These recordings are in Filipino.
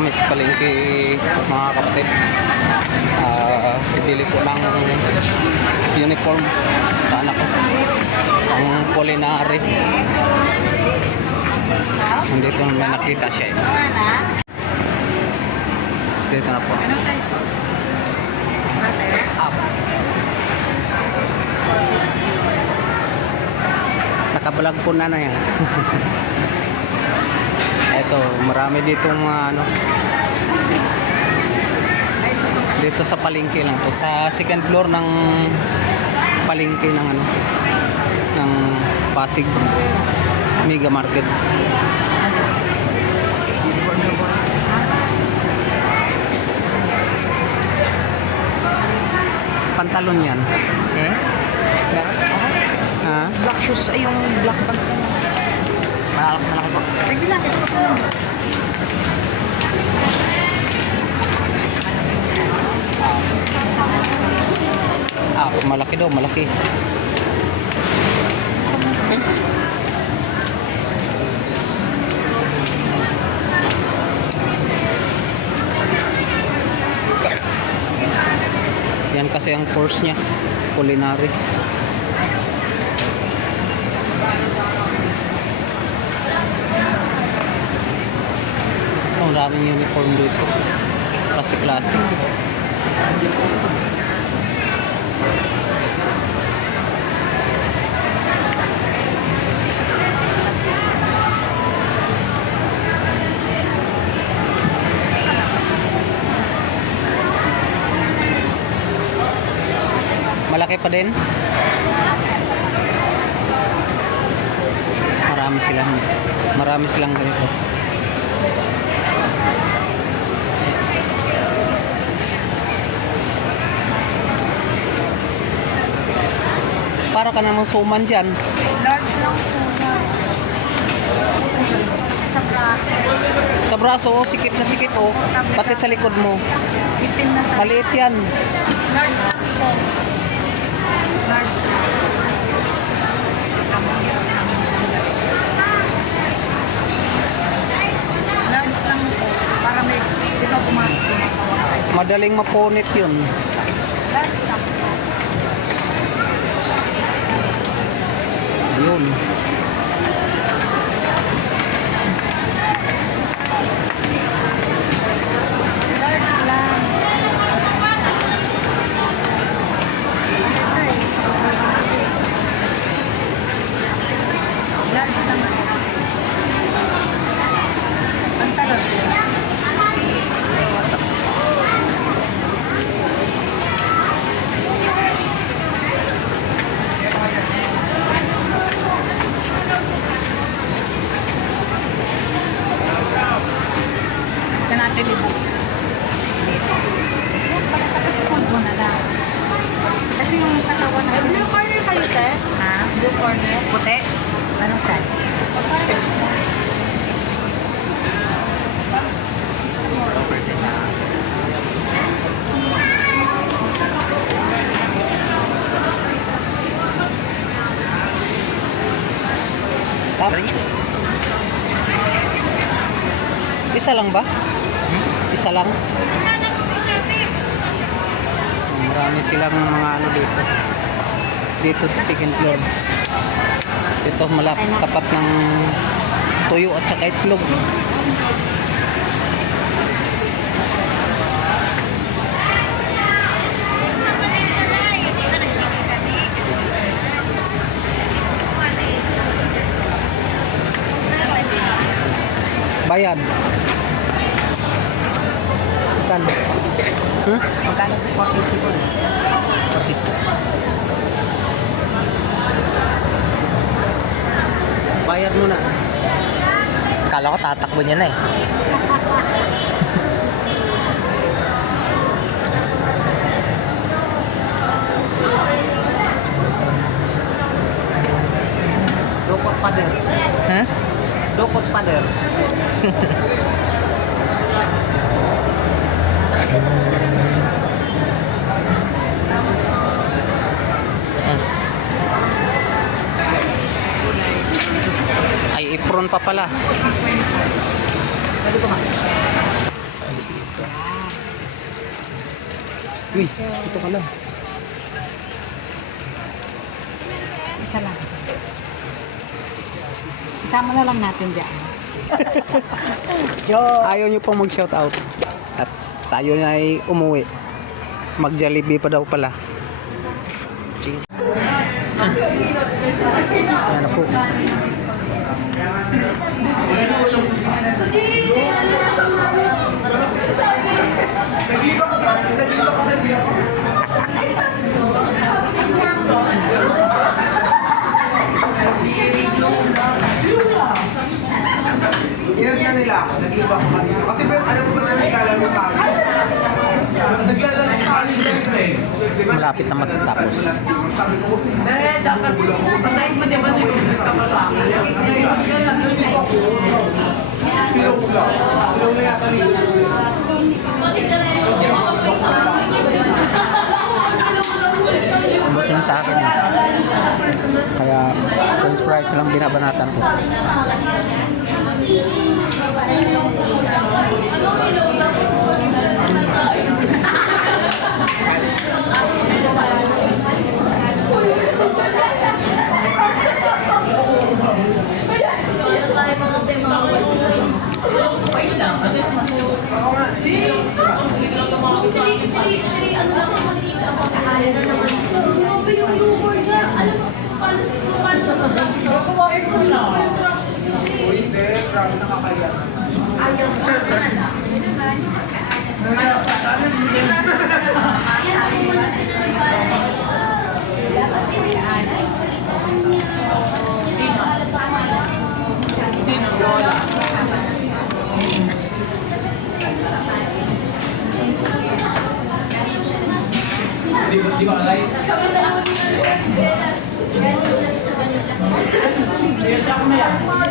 kami sa palengke mga kapatid. Ah, bibili ko ng uniform sa anak ko. Ang culinary. Nandito may nakita siya eh. Dito na po. Anong size po? Ah, sir? Up. Nakabalag po na na yan. Ito, marami ditong mga ano, Ay, susok. dito sa palengke lang to. Sa second floor ng palengke ng ano, ng Pasig Mega Market. Pantalon yan. Eh? Ha? Black shoes, ay yung black pants na. Malaki, malaki po. Sige lang, ito po. Ah, malaki daw, malaki. Yan kasi ang course niya, culinary. Ang daming uniform dito. Klase-klase. Malaki pa din? Marami silang marami silang ganito. Para ka namang suman dyan. Large lang. Kasi sa braso. Sa braso, oh, sikip na sikip, oh. Pati sa likod mo. Itim na sa... Maliit yan. Large lang po. Large lang. Large lang po. Para may... Di ba kumakas? Madaling mapunit yun. Large lang po. Yun. Large lang. Large lang. Pantalon. Yan natin ito. Tapos food mo na lang. Kasi yung katawan na... Blue corner kayo, te? Ha? Blue corner? Puti? Anong size? Isa lang ba? Isa lang? Marami silang mga ano dito. Dito sa second floors. Dito malapit tapat ng tuyo at saka itlog. Bayad. Kan. Huh? Magkano po 450 Bayad mo na. Kala ko tatakbo niya na eh. Dukot pader. Ha? Dukot pader. pa pala. Uy, ito ka lang. Isa lang. Isama na lang natin dyan. Ayaw nyo pang mag-shout out. At tayo na ay umuwi. Mag-jollibee pa daw pala. Ayan na po. Nag-iba ako kanina. Kasi pero alam mo ba na naglalaro tayo? Naglalaro tayo. Di ba? Malapit na matatapos. Sabi ko, Kilo ko lang. Kilo na yata nito. Ubus yun sa akin. eh. Kaya french fries lang binabanatan ko. Grabe yung lumor niya. Alam mo, paano, paano sa Aircon lang.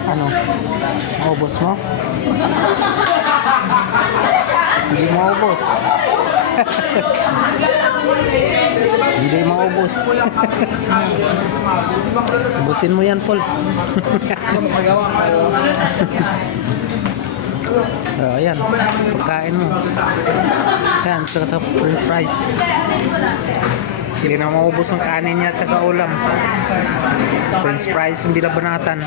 Ano? Maubos mo? Hindi mo ubos. Hindi maubos. Ubusin mo yan, Paul. oh, ayan. Pagkain mo. Ayan, sa sa french fries. Hindi na maubos ang kanin niya at saka ulam. French fries yung binabanatan.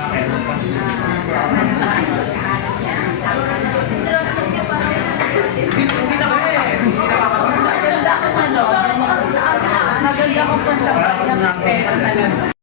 Naganda ko pa sa pagkakasama.